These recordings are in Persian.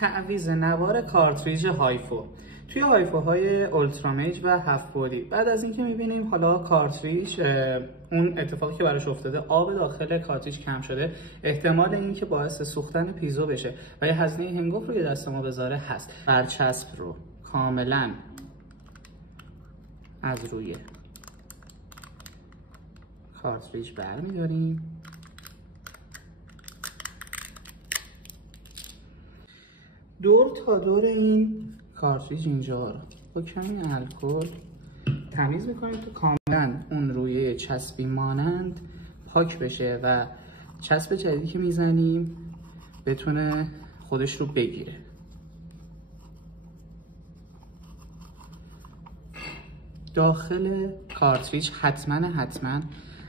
تعویض نوار کارتریج هایفو. توی هایفوهای اولترامیج و 7 بعدی بعد از اینکه می‌بینیم حالا کارتریج اون اتفاقی که براش افتاده آب داخل کارتریج کم شده، احتمال اینکه باعث سوختن پیزو بشه و یه هزینه هنگفت روی دست ما بذاره هست. برچسب رو کاملا از روی کارتریج برمی‌داریم. دور تا دور این کارتریج اینجا رو با کمی الکل تمیز میکنیم تا کاملا اون رویه چسبی مانند پاک بشه و چسب جدیدی که میزنیم بتونه خودش رو بگیره. داخل کارتریج حتما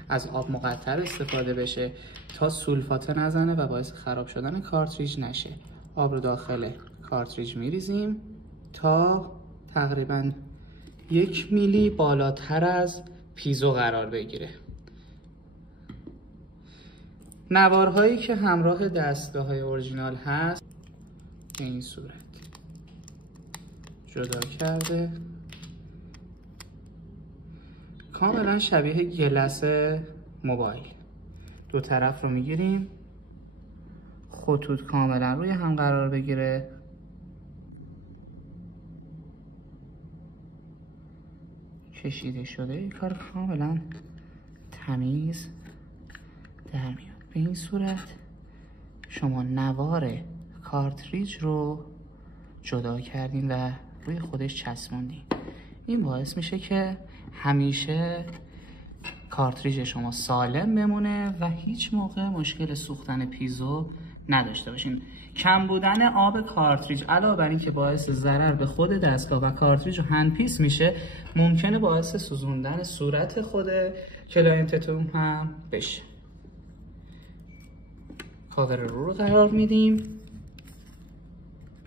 از آب مقطر استفاده بشه تا سولفات نزنه و باعث خراب شدن کارتریج نشه. آب رو داخل کارتریج میریزیم تا تقریبا 1 میلی بالاتر از پیزو قرار بگیره. نوارهایی که همراه دستگاه‌های اورجینال هست به این صورت جدا کرده، کاملا شبیه گلس موبایل. دو طرف رو میگیریم، خطوط کاملا روی هم قرار بگیره. کشیده شده، این کار کاملا تمیز در میاد. به این صورت شما نوار کارتریج رو جدا کردین و روی خودش چسبوندین. این باعث میشه که همیشه کارتریج شما سالم بمونه و هیچ موقع مشکل سوختن پیزو نداشته باشین. کم بودن آب کارتریج علاوه بر این که باعث ضرر به خود دستگاه و کارتریج و هندپیس میشه، ممکنه باعث سوزوندن صورت خود کلاینتتون هم بشه. کاور رو قرار میدیم،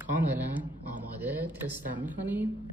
کاملا آماده تستم میکنیم.